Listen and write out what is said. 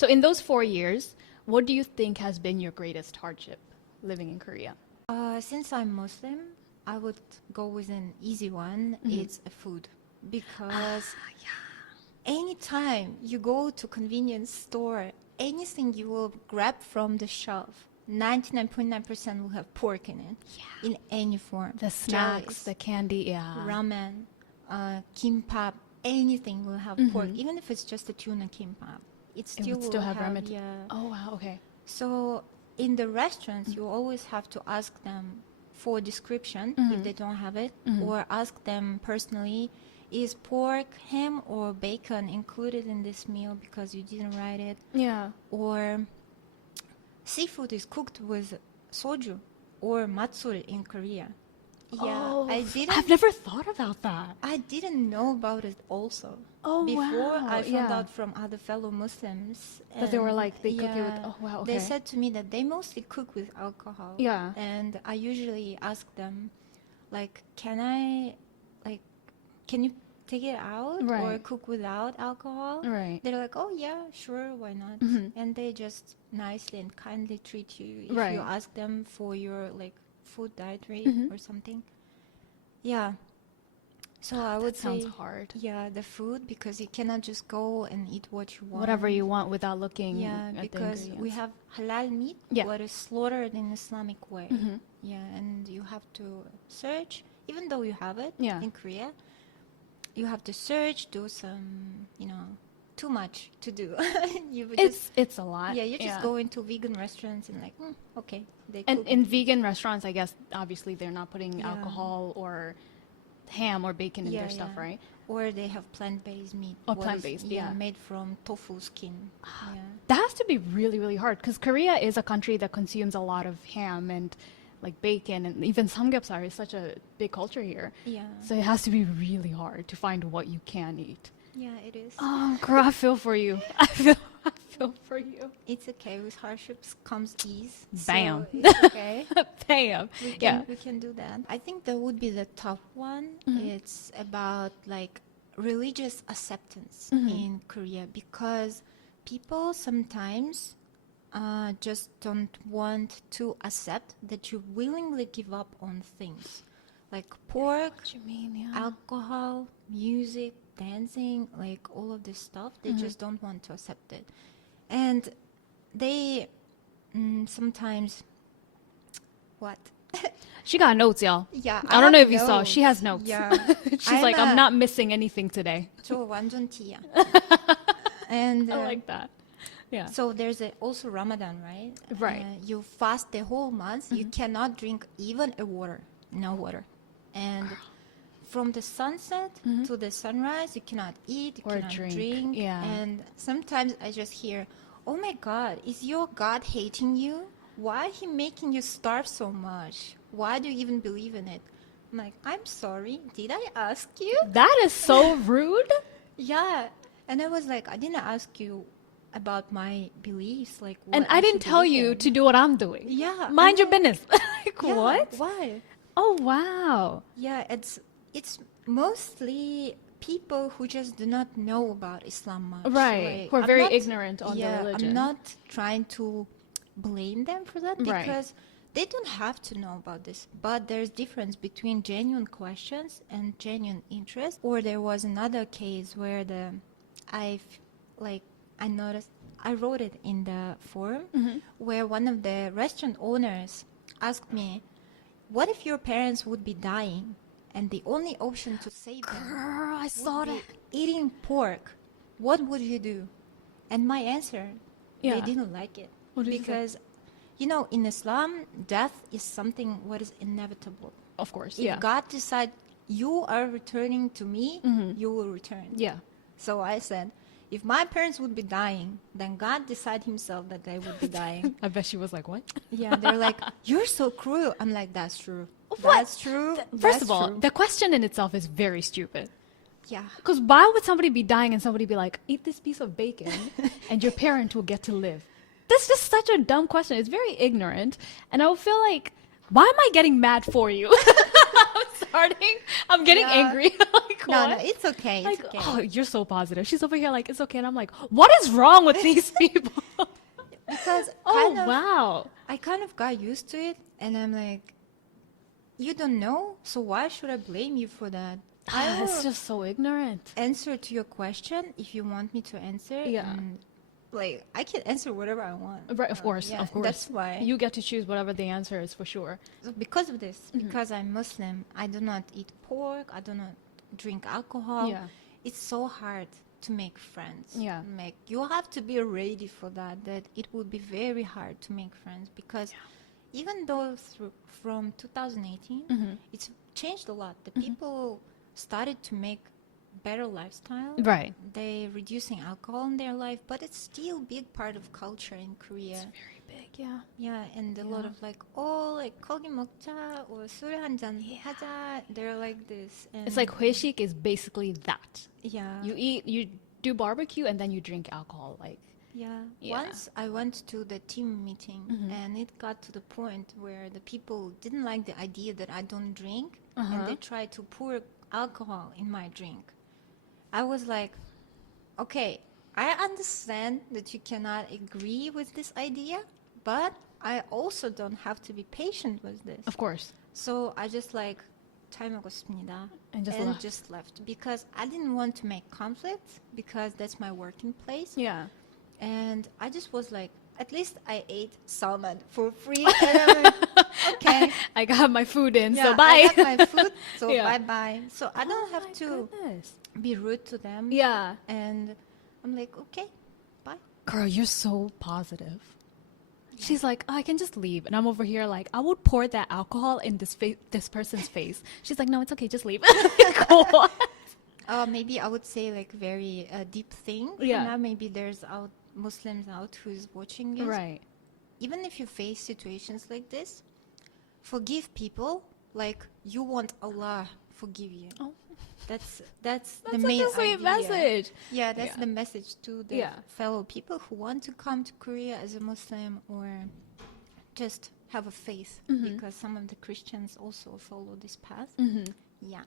So in those 4 years, what do you think has been your greatest hardship living in Korea? Since I'm Muslim, I would go with an easy one. It's food. Because anytime you go to convenience store, anything you will grab from the shelf, 99.9% will have pork in it. In any form. The snacks, Rice, the candy, yeah. ramen, kimbap, anything will have pork. Even if it's just a tuna kimbap, it It still would still will have have, remedy. yeah. Oh, wow, okay. So in the restaurants, you always have to ask them for description if they don't have it, or ask them personally, is pork, ham, or bacon included in this meal because you didn't write it? Yeah. Or seafood is cooked with soju or matsul in Korea. Yeah, Oh, I've I've never thought about that. I didn't know about it also. Oh, Before wow. I found Yeah. out from other fellow Muslims. That they were and like, they cook it with, oh, wow, okay. They said to me that they mostly cook with alcohol. Yeah. And I usually ask them, like, can you take it out or Right. cook without alcohol? Right. They're like, oh yeah, sure, why not? And they just nicely and kindly treat you if Right. you ask them for your like food dietary or something. Yeah. So I would Sounds say, hard. yeah, the food, because you cannot just go and eat what you want. Whatever you want without looking Yeah, at because the we ingredients. have halal meat, Yeah. what is slaughtered in Islamic way. Yeah, and you have to search, even though you have it Yeah. in Korea, you have to search, do some, too much to do. You would It's a lot. yeah, you just go into vegan restaurants and like, okay, they And cook. in vegan restaurants, I guess, obviously they're not putting Yeah. alcohol or ham or bacon in Yeah, their stuff, yeah. right? Or they have plant-based meat. Oh, what is- plant-based, yeah. made from tofu skin. Yeah. That has to be really, really hard because Korea is a country that consumes a lot of ham and like bacon, and even samgyeopsal is such a big culture here. Yeah. So it has to be really hard to find what you can eat. Yeah, it is. Oh, girl, I feel for you. I feel for you. It's okay. With hardships comes ease. Bam. So it's okay. Bam. Yeah. We can do that. I think that would be the top one. It's about like religious acceptance in Korea, because people sometimes just don't want to accept that you willingly give up on things like pork, What you mean, yeah. alcohol, music, dancing, like all of this stuff. They just don't want to accept it. And they sometimes, what? She got notes, y'all. Yeah, I don't know have if you saw. She has notes. Yeah. She's like, I'm not missing anything today. 저 완전 T야. And I like that. Yeah. so there's also Ramadan, right? Right. You fast the whole month. You cannot drink even a water. No water. And from the sunset to the sunrise, you cannot eat, you Or cannot drink. Yeah. And sometimes I just hear, oh my God, is your God hating you? Why he making you starve so much? Why do you even believe in it? I'm like, I'm sorry. Did I ask you? That is so rude. Yeah. And I was like, I didn't ask you about my beliefs. Like, what And I didn't should tell believe you in. to do what I'm doing. Yeah. Mind your I'm like, business. Like, yeah, what? Why? Oh, wow. Yeah, it's mostly people who just do not know about Islam much. Right. Like, Who are I'm very not- ignorant on yeah, the religion. I'm not trying to blame them for that, Right. because they don't have to know about this. But there's difference between genuine questions and genuine interest. Or there was another case where I noticed, I wrote it in the forum, where one of the restaurant owners asked me, what if your parents would be dying and the only option to save them Girl, I saw would be that. eating pork? What would you do? And my answer, Yeah. they didn't like it. What did you say? Because, in Islam, death is something what is inevitable. Of course. If Yeah. God decides you are returning to me, you will return. Yeah. So I said, if my parents would be dying, then God decide himself that they would be dying. I bet she was like, what? Yeah, they're like, you're so cruel. I'm like, that's true. What? That's true. First That's of all, true. the question in itself is very stupid. Yeah. Because why would somebody be dying and somebody be like, eat this piece of bacon and your parent will get to live? That's just such a dumb question. It's very ignorant. And I would feel like, why am I getting mad for you? I'm getting Yeah. angry. Like, No, What? it's okay. Like, It's okay. oh, you're so positive. She's over here like, it's okay. And I'm like, what is wrong with these people? Because Oh, wow. I kind of got used to it, and I'm like, you don't know, so why should I blame you for that? I It's will just so ignorant. answer to your question if you want me to answer. Yeah. And, like, I can answer whatever I want. Right, of course, Yeah, of course. that's why. You get to choose whatever the answer is for sure. So because of this, because I'm Muslim, I do not eat pork, I do not drink alcohol. Yeah. It's so hard to make friends. Yeah. Like, you have to be ready for that it will be very hard to make friends, because even though from 2018, it's changed a lot. The people started to make better lifestyle. Right. They reducing alcohol in their life, but it's still big part of culture in Korea. It's very big, yeah. Yeah, and a lot of like, oh, like 고기 먹자 or 술 한잔 하자. They're like this. And It's like 회식 is basically that. yeah, You do barbecue and then you drink alcohol. Like, yeah. Yeah. Once I went to the team meeting, and it got to the point where the people didn't like the idea that I don't drink, and they tried to pour alcohol in my drink. I was like, okay, I understand that you cannot agree with this idea, but I also don't have to be patient with this. of course. So I just like 잘 먹었습니다 And just left. because I didn't want to make conflict, because that's my working place. Yeah. And I just was like, at least I ate salmon for free. And I'm like, okay. I got my food in, Yeah, so bye. I got my food, so Yeah. bye-bye. So I don't have to Goodness. be rude to them. Yeah. And I'm like, okay, bye. Girl, you're so positive. She's like, oh, I can just leave. And I'm over here like, I would pour that alcohol in this person's face. She's like, no, it's okay, just leave. What? Maybe I would say like very deep thing. Yeah. Now maybe there's Muslims out who's watching this. Right. Even if you face situations like this, forgive people like you want Allah forgive you. Oh. That's That's the such main a sweet idea. message. Yeah, that's Yeah. the message to the Yeah. fellow people who want to come to Korea as a Muslim, or just have a faith, because some of the Christians also follow this path. Yeah.